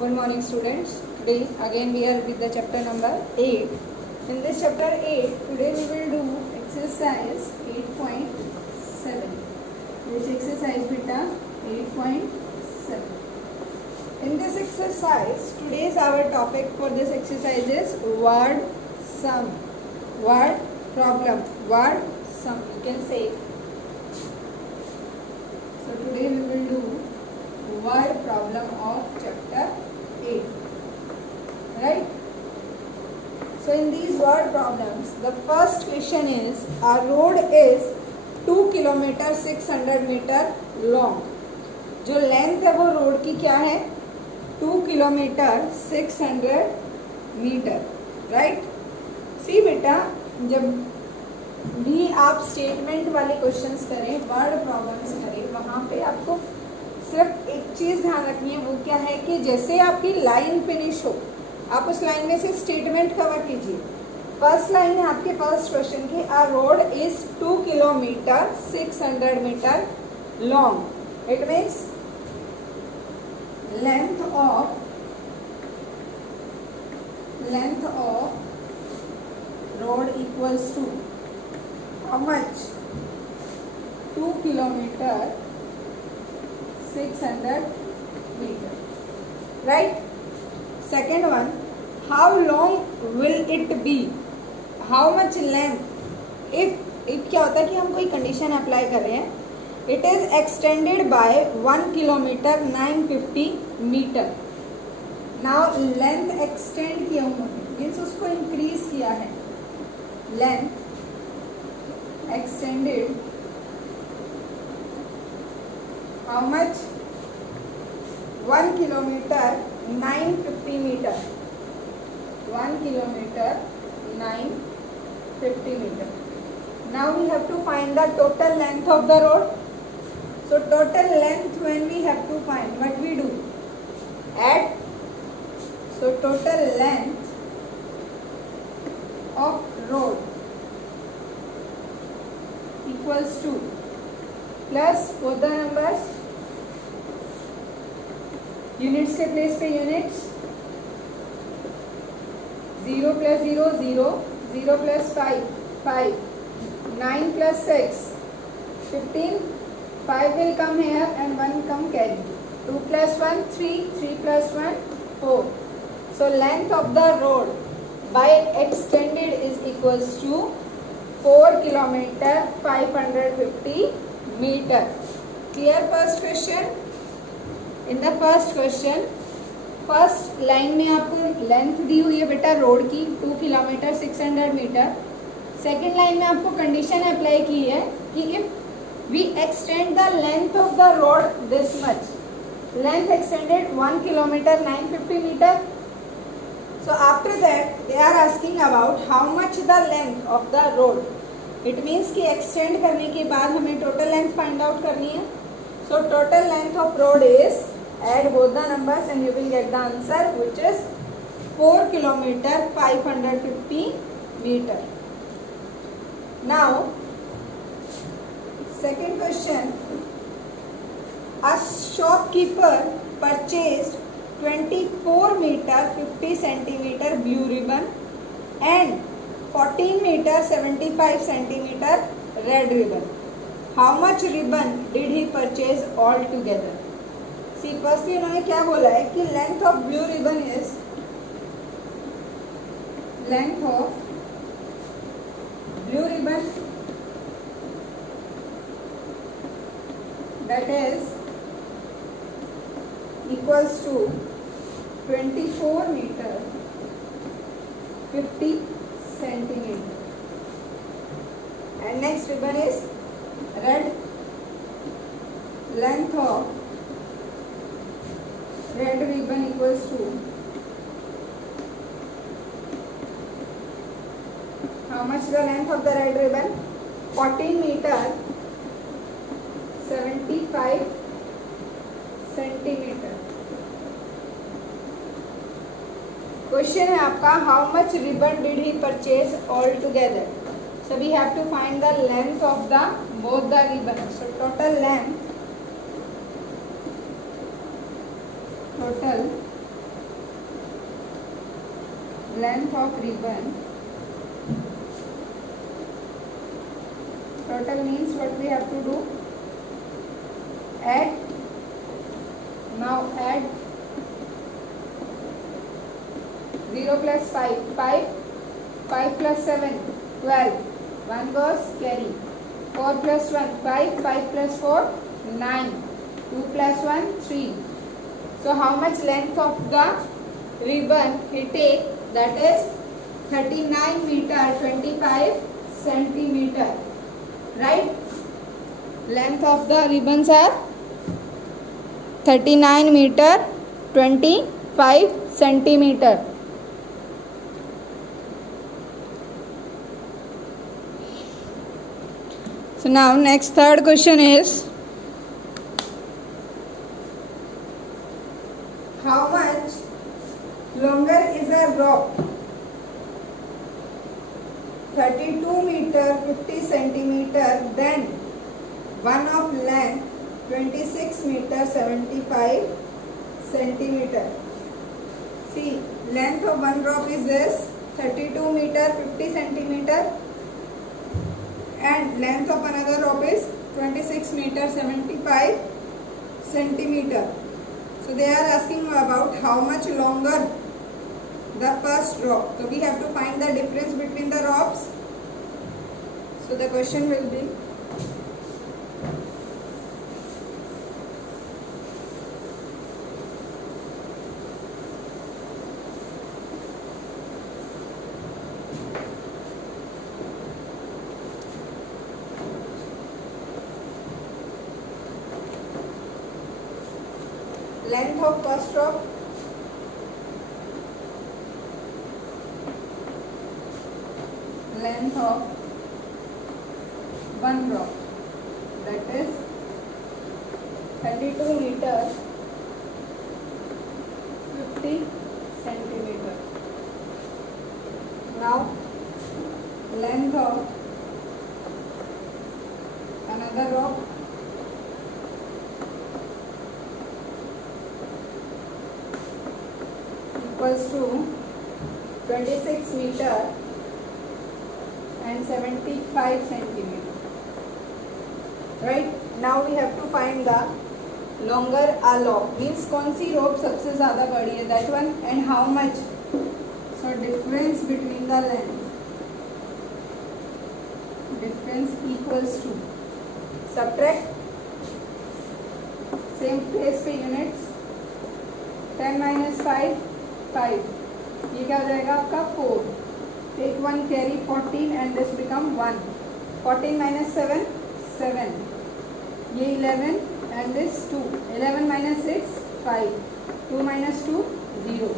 Good morning students. Today again we are with the chapter number 8. In this chapter 8, today we will do exercise 8.7. Which exercise beta? 8.7. In this exercise, today's our topic for this exercise is word sum. Word problem. Word sum. You can say. So today we will do word problem of chapter 8. Right? So in these word problems, the first question is, a road is 2 kilometre 600 metre long. जो length है वो road की क्या है? 2 kilometre 600 metre. Right? सी बेटा, जब भी आप स्टेटमेंट वाले क्वेश्चंस करें, वर्ड प्रॉब्लम्स करें, वहां पे आपको सिर्फ एक चीज ध्यान रखनी है. वो क्या है कि जैसे आपकी लाइन फिनिश हो, आप उस लाइन में से स्टेटमेंट कवर कीजिए. फर्स्ट लाइन है आपके फर्स्ट क्वेश्चन की, a road is 2 kilometre 600 metre long. It means length of road equals to how much? 2 kilometre 600 meter. Right? Second one, how long will it be? How much length? If क्या होता है कि हम कोई condition apply कर रहे हैं, it is extended by 1 kilometer 950 meter. Now length extend किया उन्होंने, मीन्स उसको इंक्रीज किया है. Length extended how much? 1 kilometer 950 meter. 1 kilometer 950 meter. Now we have to find the total length of the road. So total length when we have to find, what we do? Add. So total length of road equals to, plus both the numbers, units के place पे units, 0 plus 0 0, 0 plus 5 5, 9 plus 6 15, 5 will come here and 1 come carry, 2 plus 1 3, 3 plus 1 4. So length of the road by extended is equals to 4 kilometer 550 meter. Clear first question? In the first question, first line में आपको length दी हुई है बेटा road की 2 kilometre 600 metre. Second line में आपको condition apply की है कि if we extend the length of the road this much, length extended 1 kilometre 950 metre. So after that they are asking about how much the length of the road. It means कि extend करने के बाद हमें total length find out करनी है. So total length of road is, add both the numbers and you will get the answer, which is 4 kilometer 550 meter. Now second question, a shopkeeper purchased 24 meter 50 centimeter blue ribbon and 14 meter 75 centimeter red ribbon. How much ribbon did he purchase all together? See first इन्होंने क्या बोला है कि length of blue ribbon is, length of blue ribbon that is equals to 24 metre 50 centimetre. And next ribbon is red, length of red ribbon equals to how much the length of the red ribbon? 14 meter 75 centimeter. Question है आपका, how much ribbon did he purchase all together? So we have to find the length of the both the ribbon. So total length of ribbon. Total means what we have to do? Add. Now add 0 plus 5, 5 plus 7, 12, 1 goes carry, 4 plus 1, 5, 5 plus 4, 9, 2 plus 1, 3. So how much length of the ribbon he take? That is 39 meter 25 centimeter. Right? Length of the ribbons are 39 meter 25 centimeter. So now next third question is, how much longer is a rope? 32 meter 50 centimeter, then one of length 26 meter 75 centimeter. See, length of one rope is this 32 meter 50 centimeter and length of another rope is 26 meter 75 centimeter. So they are asking about how much longer the first rope. So we have to find the difference between the ropes. So the question will be, length of first rope, length of one rope, that is 32 meter 50 centimeter. Now length of another rope, equals to 26 meter and 75 centimeter. Right? Now we have to find the longer a rope, means कौन सी rope सबसे ज़्यादा बड़ी है, that one, and how much. So difference between the length, difference equals to, subtract same place पे units, 10 minus 5, 5, ये क्या हो जाएगा आपका 4, take 1 carry 14 and this become 1, 14 minus 7, 7, ये 11 and this 2, 11 minus 6, 5, 2 minus 2, 0.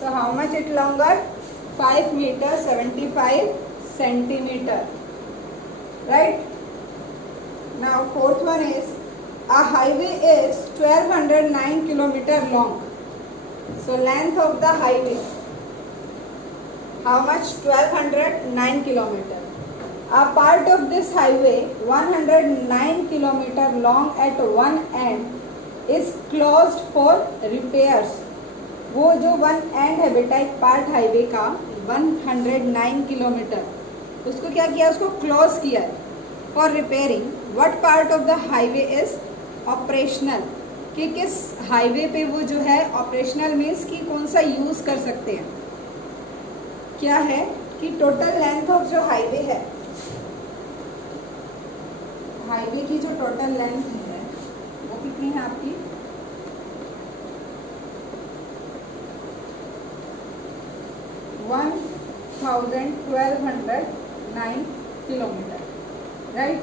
So how much it longer? 5 meter 75 centimeter. Right? Now fourth one is, a highway is 1209 kilometer long. So length of the highway, how much? 1209 kilometer. A part of this highway 109 kilometer long at one end is closed for repairs. वो जो one end है बेटा, एक part highway का 109 kilometre, उसको क्या किया? उसको close किया है for repairing. What part of the highway is operational? कि किस highway पे वो जो है operational means कि कौन सा use कर सकते हैं. क्या है कि total length of जो highway है, हाईवे की जो टोटल लेंथ है वो कितनी है आपकी? 1209 kilometre. Right?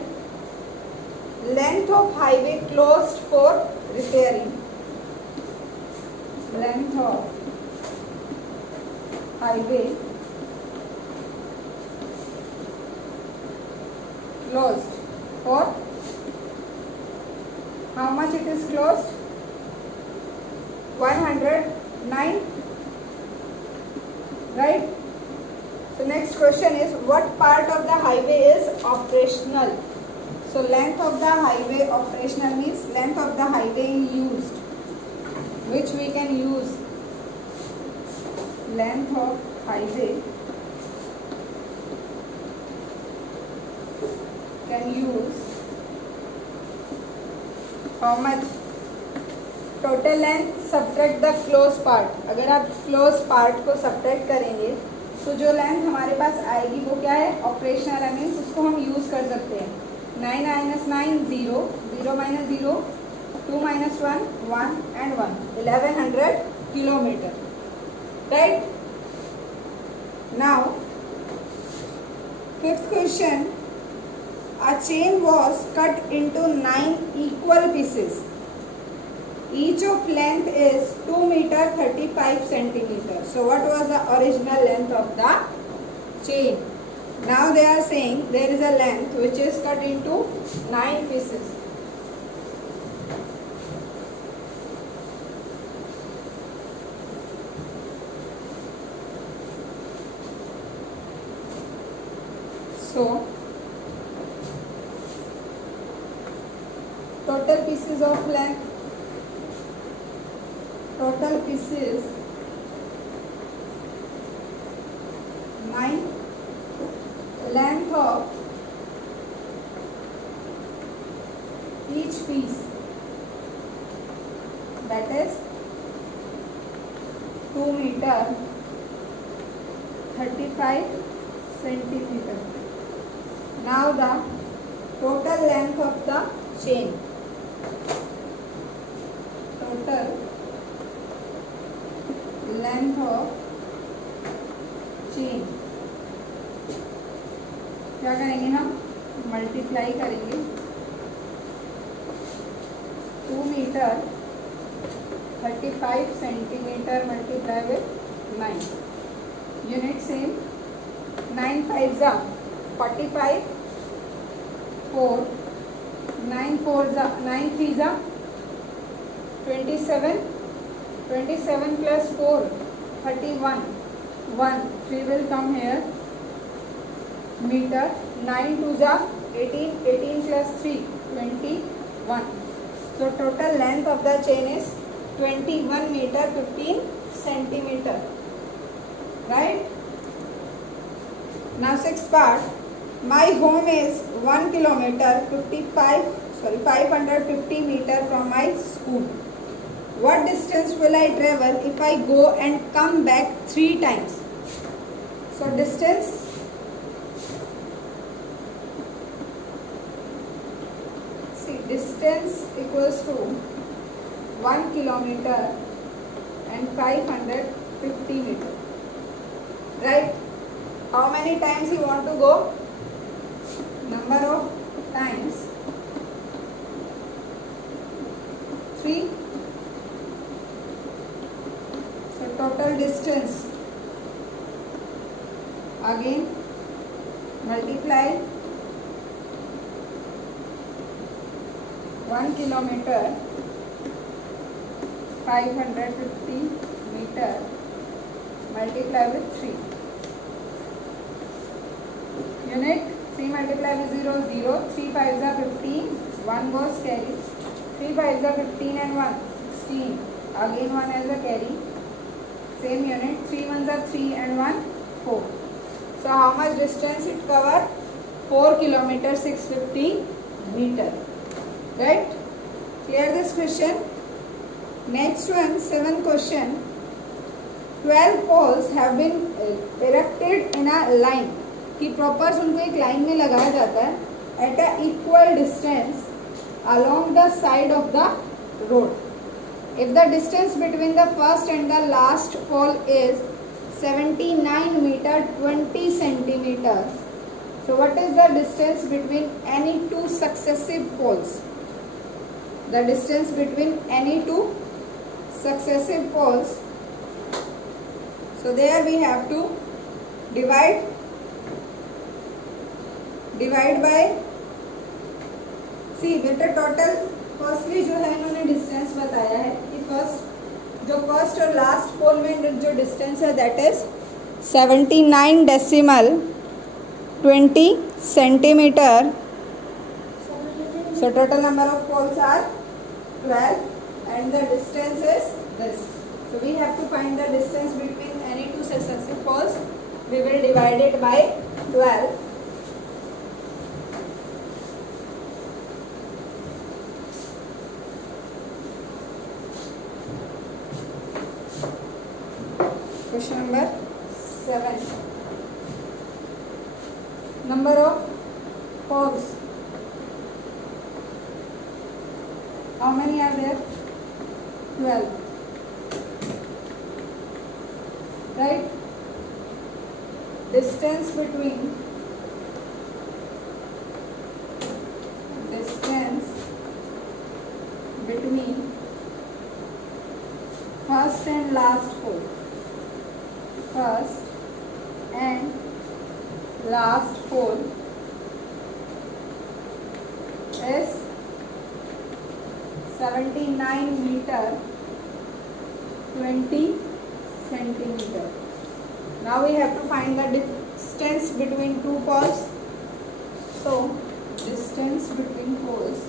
Length of highway closed for repairing, length of highway closed for, how much it is closed? 109. Right? So next question is, what part of the highway is operational? So length of the highway operational means length of the highway used, which we can use length of highway can use how much? Total length subtract the close part. अगर आप close part को subtract करेंगे तो जो length हमारे पास आएगी वो क्या है? ऑपरेशनल है, मीन्स उसको हम यूज कर सकते हैं। 9 minus 9 0, 0 minus 0 2 minus 1 1 and 1 1100 kilometre, right. Now fifth question, a chain was cut into 9 equal pieces. Each of length is 2 meter 35 centimeter. So what was the original length of the chain? Now they are saying there is a length which is cut into 9 pieces. So total pieces of length, total pieces 9, length of each piece, that is 2 meter 35 centimeter. Now the total length of the chain, total length of chain, क्या करेंगे हम? Multiply करेंगे 2 metre 35 centimetre multiply with 9, unit same. 9 5 जा 45, 4 9 4 जा 9 3 जा 27, 27 plus 4 31, 1 3 will come here, meter। 9 2 जा 18, 18 plus 3 21. So total length of the chain is 21 meter 15 centimeter, right? Now sixth part, my home is 1 kilometer 550 meter from my school. What distance will I travel if I go and come back 3 times? So distance, see, distance equals to 1 kilometer and 550 meter, right? How many times you want to go? Number of times 3. So total distance, again multiply 1 kilometer 550 meter multiply with 3, unit 3 multiply with 0 0, 3 5s are 15, 1 goes carry, 3 5s are 15 and 1 16, again 1 as a carry, same unit, 3 1s are 3 and 1 4. So how much distance it cover? 4 kilometer 650 meter, right? Clear this question? Next one, 7th question, 12 poles have been erected in a line, कि proppers उनको एक line में लगाया जाता है at a equal distance along the side of the road. If the distance between the first and the last pole is 79 meter 20 centimeter, so what is the distance between any two successive poles? The distance between any two successive poles, so there we have to divide by, see बेटा total firstly जो है इन्होंने distance बताया है कि first और last पोल में जो डिस्टेंस है that is 79.20 centimetre. So total number of poles are 12 and the distance is this. So we have to find the distance between any two successive poles, we will divide it by 12. Question number 7. Number of poles. How many are there? 12. Right? Distance between first and last pole. First and last pole is 79 meter 20 centimeter. Now we have to find the distance between two poles. So distance between poles,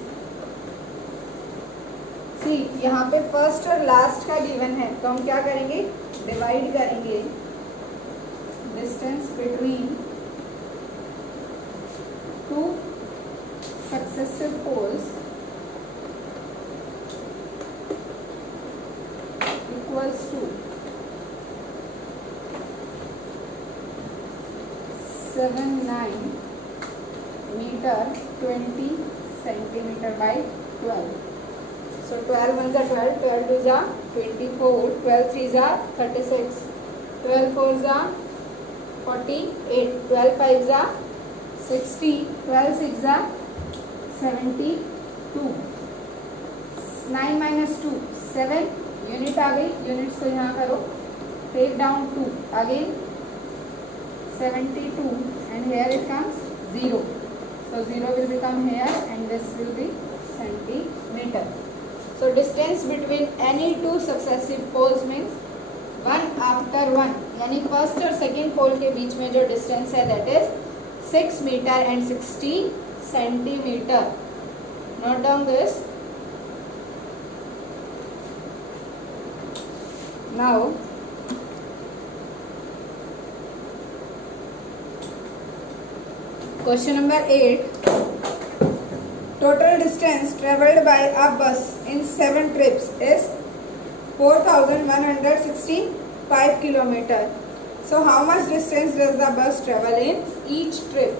see यहाँ पे first और last का given है, तो हम क्या करेंगे, divide करेंगे distance between two successive poles equals to 79 meter 20 centimeter by 12. So 12 1s are 12, 12 2s are 24, 12 3s are 36, 12 4s are 48, 12 5s are 60, 12 6s are 72. 9 minus 2 7, unit आ गई, यूनिट्स को यहाँ करो, take down 2, again 72 and here it comes 0. So 0 will become here and this will be centimeter. So distance between any two successive poles means one after one, यानी first और second पोल के बीच में जो डिस्टेंस है that is 6 meter and 60 centimeter. Note down this. Now question number 8. Total distance travelled by a bus in 7 trips is 4,165 km. So how much distance does the bus travel in each trip?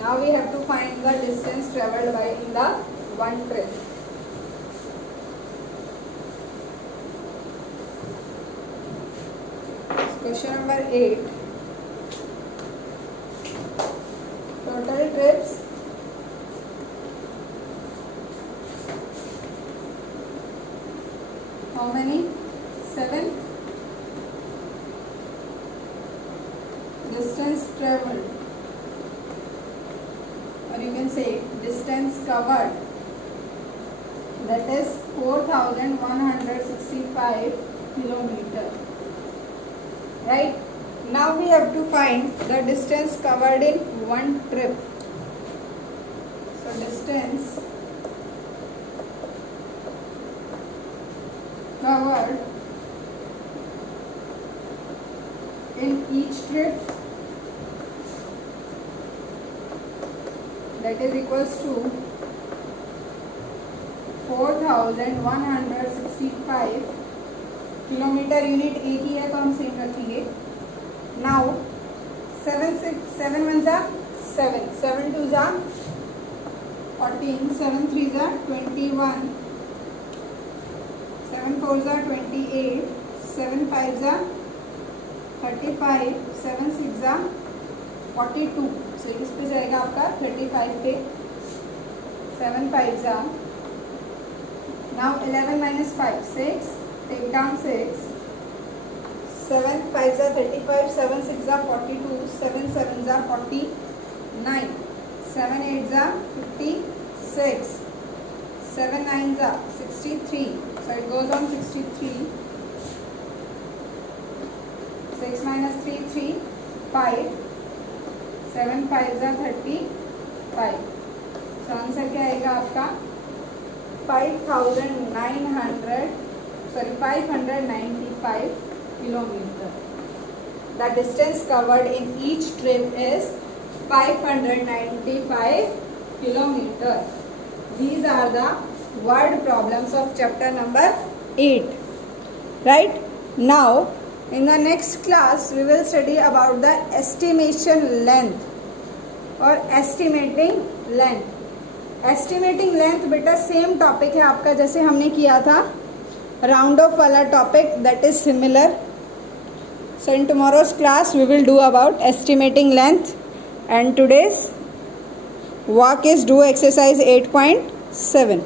Now we have to find the distance travelled by in the one trip. Question number 8. Total trips how many? 7. Distance travelled, or you can say distance covered, that is 4,165 km. Right? Now we have to find the distance covered in one trip. So distance covered in each trip, that is equals to 4,165 kilometre. Unit एक ही है तो हम same रखेंगे. Now 7 1s are 7, 7 2s are 14, 7 3s are 21, 7 4s are 28, 7 5s are 35, 7 6s are 42. So इस पे जाएगा आपका 35 पे. 7 5s are, now 11 minus 5 6, take down 6, 7 5s are 35, 7 6s are 42, 7 7s are 49, 7 8s are 56, 7 9s are 63. So it goes on 63. 6 minus 3 3, 5, 7 5s are 35. So answer क्या आएगा आपका 595 kilometre. The distance covered in each trip is 595 kilometer. These are the word problems of chapter number 8. Right? Now, in the next class, we will study about the estimation length or estimating length. Estimating length बेटा same topic है आपका जैसे हमने किया था round of वाला topic, that is similar. So in tomorrow's class we will do about estimating length, and today's work is do exercise 8.7.